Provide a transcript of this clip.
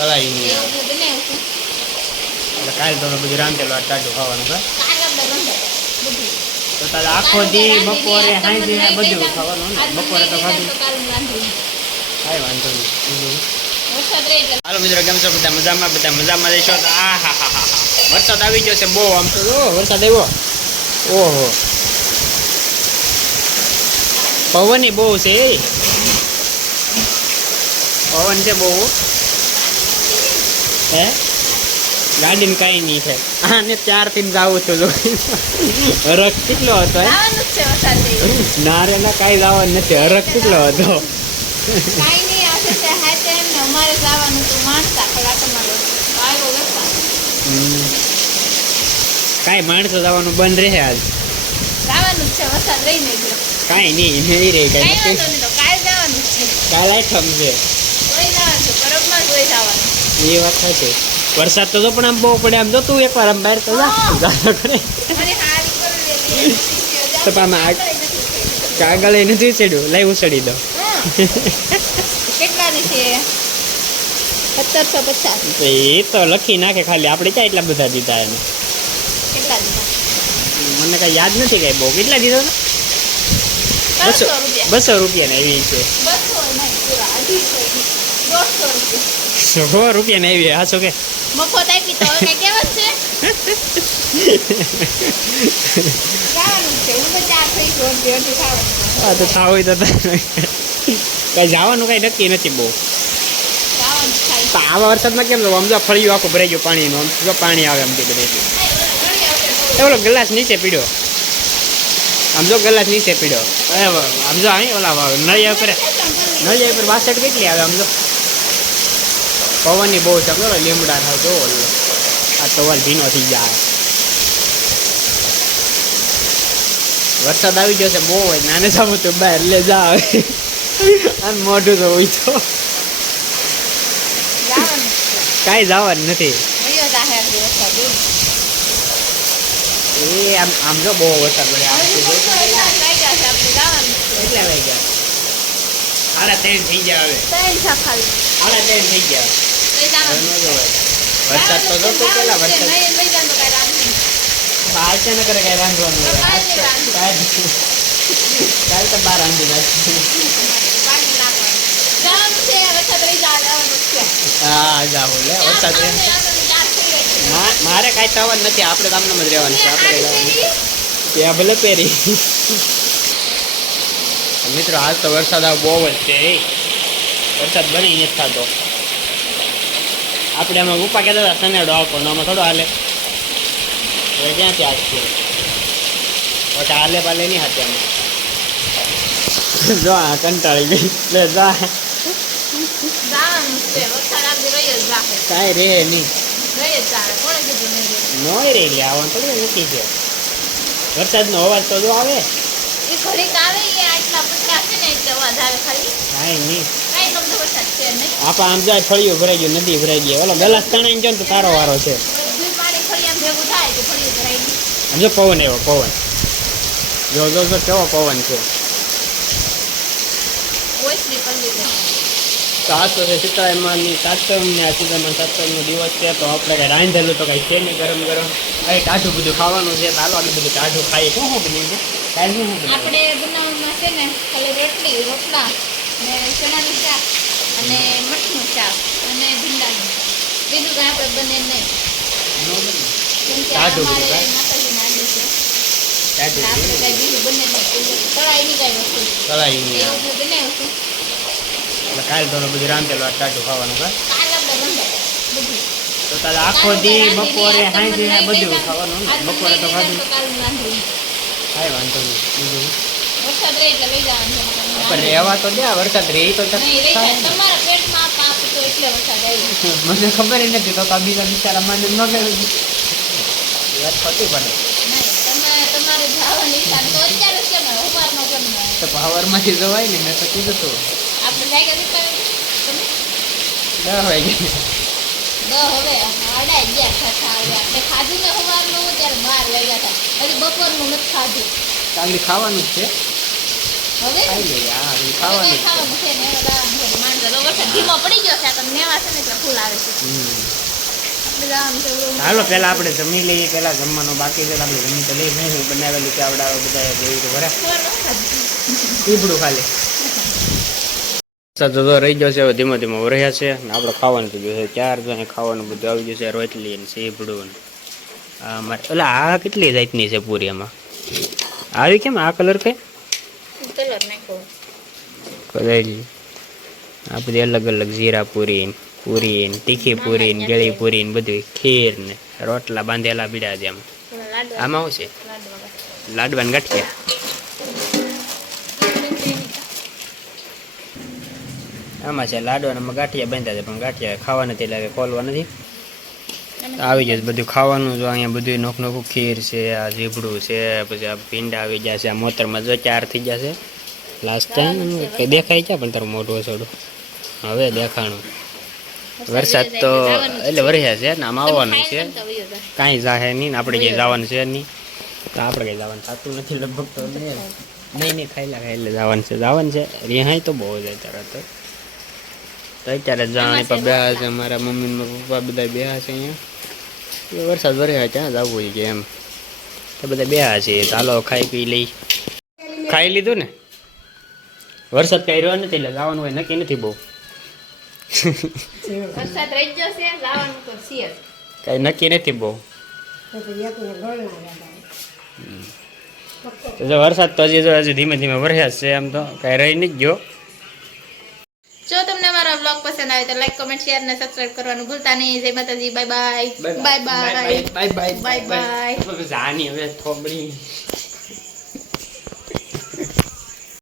કલાઈ નહીં એટલે કાલે તો બધું રાંધેલું આ ટાઢું ખાવાનું કા કાલ આપણે બંધ બધું. તો તારે આખો દી બપોરે સાંજે બધું ખાવાનું ને. બપોરે તો ખાધું. કાંઈ વાંધો નહીં. હાલો મિત્રો કેમ છો? બધા મજામાં? બધા મજામાં રહેશો? તો આ હા હા હા વરસાદ આવી ગયો છે બહુ આમ તો વરસાદ આવ્યો. ઓહો. પવન બહુ છે પવન છે બહુ. હે? ગાડીને કાંઈ નહીં છે. આને ચારથી જાવું છું હરખ કેટલો હતો હે? આવવાનું જ છે વરસાદ જેવું. ના રે કાંઈ જવાનું નથી હરખ કેટલો હતો? કાંઈ માણસા જવાનું બંધ રહે આજ કાંઈ નહીં નહીં રહે કાંઈ. કાલ આઠમ છે. પરબમાં તોય જવાનું. એ વાત છે. વરસાદ તો તો પણ આમ બહુ પડે આમ જો તું એકવાર આમ બહાર તો જા કરે. તો પામાં આ- આગળ નથી થઈ. કાગળ એ નથી ઉછેડ્યું લાઈ ઉછેડી દો. કેટલાની છે? સત્તરસો પચાસ. એ તો લખી નાખે ખાલી આપણે ક્યાં એટલા બધા દીધા એને? કેટલા દીધા મને કાંઈ યાદ નથી કાંઈ બહુ. કેટલા દીધો ને બસો બસો રૂપિયા. ને એવી છે. બસો સો રૂપિયા ને આવ્યા હાસો કે? મફત આપી તો છે? છે. હું તો હા થાવ હોય તો કઈ જવાનું કાંઈ નક્કી નથી બહુ. આવા વરસાદમાં કેમ આમ જો ફળિયું આખું ભરાઈ ગયું પાણીનું. જો પાણી આવે આમ બધે. ઓલો ગ્લાસ નીચે પીડ્યો. આમ જો ગ્લાસ નીચે પીડ્યો. એ આમ જો અહીં ઓલા નળિયા ઉપર નળિયા ઉપર વાસઠ કેટલી આવે? આમ જો પવનની બહુ ચકરો બોલો લીમડા થાવ જોવો આ ટોવાલ ભીનો થઈ જાય. વરસાદ આવી ગયો છે બહુ હોય. નાને જાવ તો બહાર લે જા આવે આમ મોઢું તો હોય તો. કાંઈ જવાનું નથી. એ આમ આમ તો બહુ વરસાદ પડે. કેટલા વાગ્યા? સાડા ત્રણ થઈ ગયા હવે. ત્રણ થઈ ગયા. વરસાદ તો પેલા કાંઈ બહાર છે ને કરે કઈ રાંધવાનું કાલ તો બહાર રાંધી નાખી પાણી નાખવાનું. જવાનું છે વરસાદ રહી જાય જવાનું જ છે. હા જાવ લે વરસાદ રહે. ચાર આવવાનું, ચાર થઈ ગઈ. મા- મારે કાંઈ થવાનું નથી આપણે તમને જ રહેવાનું છે આપણે ત્યાં ભલે પહેરી. મિત્રો હાલ તો વરસાદ આવ બહુ જ છે વરસાદ બની નથી થતો. આપણે આમાં ઉપા કહેતા હતા સનેડો આવતો ને આમાં થોડો હાલે. હવે ક્યાંથી આવશે પછી હાલે પાલે નહીં હાથે આમાં. જો કંટાળી ગઈ. લે જા. કાંઈ રે નહીં? નોય રે લે આવવાનું થોડું નથી છે વરસાદનો અવાજ તો જો આવે. એ ઘડીક આવે એ આટલા પતરા છે ને એટલે અવાજ આવે ખાલી. કાંઈ નહીં. કાંઈ તમને વરસાદ છે નહીં આપા આમ જાય ફળિયું ભરાઈ ગયું નદી ભરાઈ ગઈ. ઓલો ગલાસ તણાઈ ગયો ને તો તારો વારો છે. જો પવન એવો પવન. જો જો જો કેવો પવન છે. ઓસની છે. સીતારામની સાતમની આ સીતારામન સાતમનો દિવસ છે તો આપણે કાંઈ રાંધેલું તો કાંઈ છે નહીં ગરમ ગરમ. અહીં કાઢું બધું ખાવાનું છે તો હાલો બધું કાઢું ખાઈએ. શું શું બન્યું છે? કાંઈ શું શું આપણે બનાવવામાં છે ને ખાલી રોટલી રોટલા ને ચણાનું શાક. અને મઠનું શાક અને ભીંડાનું બીજું કાંઈ આપણે બને નહીં. કેમ કે અમારે? માતાજીને છે. આપણે કાંઈ બીજું બને નહીં. કેમ કાંઈ વસ્તુ. કળાઈ નહીં એવું મેં બનાવ્યું છે. એટલે કાલે તો બધું રાંધેલું આ ટાઢું ખાવાનું કા કાલ આપણે બંધાય બધું. તો તાલે આખો દી બપોરે સાંજે બધું ખાવાનું બપોરે તો ખાધું. કાંઈ વાંધો નહીં. બીજું વરસાદ રહે એટલે લઈ જવાનું પણ રહેવા તો દે વરસાદ રહે તો રહી થાય જાય. ને. તમારા પેટમાં પાપ તો એટલે વરસાદ આવ્યો મને ખબર નથી તો તો આ બીજા બિચારા મને ન કરે વાત ખોટી પડે તો તો પાવરમાંથી જવાય ને મેં તો કીધું તું. આપણે દસ વાગે. હવે આડા ગયા ખાધું ને સવારનું ત્યારે બાર વાગ્યા હતા. હજી બપોરનું નથી ખાધું. આગળ ખાવાનું છે. ખાવાનું છે. હાલો પેલા આપણે જમી લઈએ પહેલાં જમવાનું બાકી છે આપણે જમી તો લઈ નહીં બનાવેલું ચાવડાવે બધા જેવી તો ખરા. પીપડું ખાલી. વરસાદ તો રહી ગયો છે હવે ધીમે ધીમે રહ્યા છે. ને આપણે ખાવાનું થઈ ગયું છે ચાર જણે ખાવાનું બધું આવી ગયું છે રોટલી અને સીપડું ને આ મારે એટલે આ કેટલી જાતની છે પૂરી એમાં આવી કેમ? આ કલર કઈ? કલર આ બધી અલગ અલગ જીરા પૂરી પૂરી ને તીખી પૂરી ને ગળી પૂરી ને બધું ખીર ને રોટલા બાંધેલા બીડા છે આમાં આમાં શું છે? લાડવા ને ગાંઠિયા. આમાં છે લાડવા ને ગાંઠિયા બાંધ્યા છે પણ ગાંઠિયા ખાવા નથી એટલે કોલવા ખોલવા નથી. આવી જશે બધું ખાવાનું જો અહીંયા બધું નોખ નોખું ખીર છે, આ ઝીબડું છે, પછી આ ભીંડા આવી છે, આ મોતરમાં જો ચાર થઈ છે. લાસ્ટ ટાઈમ દેખાય છે પણ તારું મોટું ઓછોડું હવે દેખાણું. વરસાદ તો એટલે વરસ્યા છે ને, આમ આવવાનું છે. કાંઈ જાહે નહીં આપણે ક્યાંય જવાનું છે નહીં. તો આપણે કંઈ જવાનું થતું નથી લગભગ તો નહીં નહીં નહીં ખાઈ ખાઈ એટલે જવાનું છે. જવાનું છે. રિહાઈ તો બહુ જ અત્યારે તો. અત્યારે જાણી પર બેહા છે મારા મમ્મી પપ્પા બધા બેહા છે અહીંયા. એ વરસાદ વરે ક્યાં જવું છે એમ. તો બધા બેહા છે ચાલો ખાઈ પી લઈ. ખાઈ લીધું ને? વરસાદ કઈ રહ્યો નથી એટલે જવાનું હોય નક્કી નથી બહુ. વરસાદ રહી ગયો છે લાવવાનું તો છે જ. કઈ નક્કી નથી બહુ. તો વરસાદ તો હજી જો હજી ધીમે ધીમે વરસ્યા છે એમ તો કઈ રહી નથી ગયો. જો તમને મારો બ્લોગ પસંદ આવે તો લાઈક કોમેન્ટ શેર ને સબસ્ક્રાઇબ કરવાનું ભૂલતા નહીં. Jai Mataji bye bye bye bye bye bye bye bye Jani હવે થોબડી